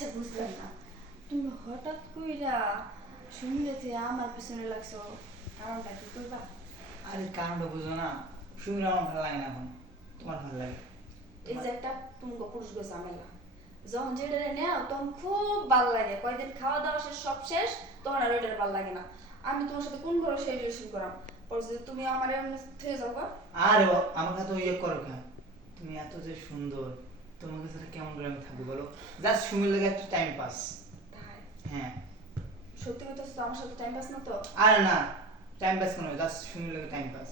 আচ্ছা বুঝলাম না, তুমি হঠাৎ কইরা শুনলে আমার পিছনে লাগছো, কারণটা কি করবা? আরে কারণটা বুঝো না, সুমির আমার ভালো লাগে না এখন, তোমার ভালো লাগে। এই যে একটা তুমি পুরুষ গো ঝামেলা, যখন যেটা নেও তখন খুব ভালো লাগে, কয়দিন খাওয়া দাওয়া শেষ সব শেষ, তখন আর ওইটার ভালো লাগে না। আমি তোমার সাথে কোন ঘরে সেই রিলেশন করাম, পরে যদি তুমি আমার থেকে যাও গা। আরে আমার কাছে ইয়ে করো কেন? তুমি এত যে সুন্দর, তোমাকে সাথে কেমন করে আমি থাকবো বলো? জাস্ট সুমির লাগে একটা টাইম পাস। তাই হ্যাঁ। সত্যি কথা তো আমার সাথে টাইম পাস না তো? আরে না, টাইম পাস কোনো, জাস্ট সুমির লাগে টাইম পাস।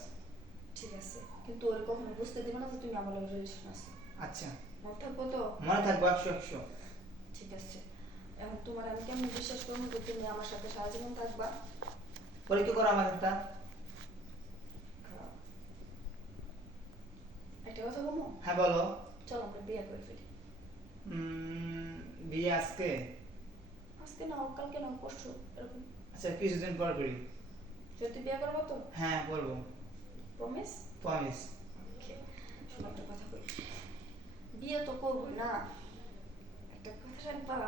ঠিক আছে, কিন্তু ওর কখনো বুঝতে দেবে না যে তুমি আমার লগে রিলেশন আছে। আচ্ছা, মনে থাকবো তো? মনে থাকবো, একশো একশো। ঠিক আছে, এখন তোমার আমি কেমন বিশ্বাস করবো যে তুমি আমার সাথে সারা জীবন থাকবা? পরীক্ষা করো আমার একটা। একটা কথা বলবো? হ্যাঁ বলো। চলো আমরা বিয়ে করে ফেলি। বিয়ে আজকে? আজকে না হোক, কালকে না হোক, পরশু এরকম। আচ্ছা, কিছুদিন পর করি। সত্যি বিয়ে করবো তো? হ্যাঁ করবো। প্রমিস? প্রমিস। ওকে, শোনো একটা কথা বলি, বিয়ে তো করবোই না, একটা কথা রাখবা?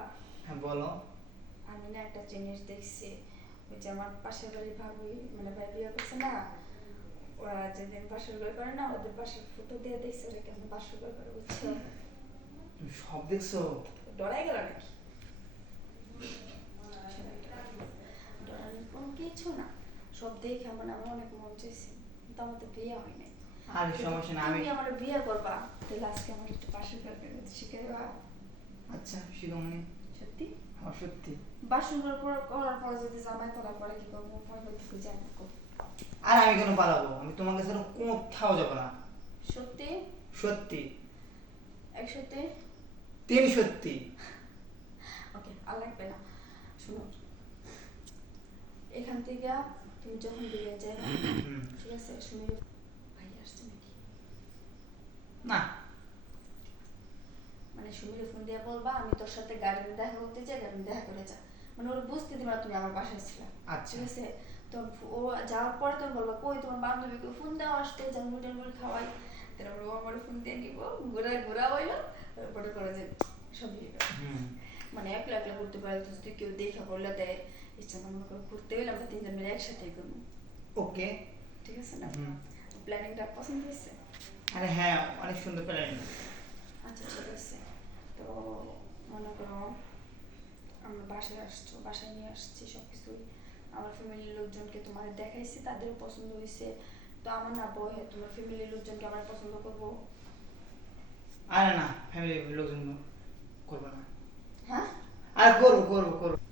হ্যাঁ বলো। আমি না একটা জিনিস দেখছি, ওই যে আমার পাশের বাড়ির ভাবি মানে ভাই বিয়ে করছে না, ওরা যেদিন বাসর ঘর করে না, ওদের বাসার ফটো দিয়ে দেখছে ওরা কেমন বাসর ঘর করে, বুঝছো? তুমি সব দেখছো? ডরাই গেল নাকি? ডরানোর কোনো কিছু না, সব দেখে মানে আমার অনেক মন চাইছে, কিন্তু আমার তো বিয়ে হয় নাই। আরে সমস্যা না, আমি তুমি আমার বিয়ে করবা, তাহলে আজকে আমার একটু বাসর ঘর করে শিখে দেবা? আচ্ছা শিরোমণি। সত্যি? হ্যাঁ সত্যি। বাসর ঘর করার পরে যদি জামাই করার পরে কি করবো, পরে বলতে খুঁজে আনবো। আর আমি কেন পালাবো? আমি তোমাকে ছাড়া কোথাও যাবো না। সত্যি? সত্যি। এক সত্যি? তিন সত্যি। ওকে, আর লাগবে না। শুনো, এখান থেকে তুমি যখন বেরিয়ে যাবে, ঠিক আছে, সুমির ভাই আসছে নাকি? না। মানে সুমির ফোন দিয়ে বলবা আমি তোর সাথে গার্ডেনে দেখা করতে চাই, গার্ডেনে দেখা করে যা, মানে ওর বুঝতে দিবা না তুমি আমার বাসায় ছিলা। আচ্ছা। ঠিক আছে, তো ও যাওয়ার পরে তুমি বলবা কই তোমার বান্ধবীকে ফোন দেওয়া আসতে, যেন মুটের মুড়ি খাওয়াই, তারপরে ও আমার ফোন দিয়ে নিব, ঘোরা হইলো, তারপরে করে যে সব বিয়ে করে। মানে একলা একলা ঘুরতে পারলে তো যদি কেউ দেখা করলে দেয়, ইচ্ছা মনে করে ঘুরতে হইলে আমরা তিনজন মিলে একসাথেই করবো। ওকে। ঠিক আছে না? প্ল্যানিংটা পছন্দ হয়েছে? আরে হ্যাঁ, অনেক সুন্দর প্ল্যান। আচ্ছা ঠিক আছে, তো মনে করো আমরা বাসায় আসছো, বাসায় নিয়ে আসছি সব কিছুই, আমার ফ্যামিলির লোকজনকে তোমার দেখাইছি, তাদেরও পছন্দ হয়েছে, তো আমার না বয় তোমার ফ্যামিলির লোকজনকে আমার পছন্দ করবো? আরে না, ফ্যামিলি লোকজন করবো না। হ্যাঁ? আর করবো করবো করবো।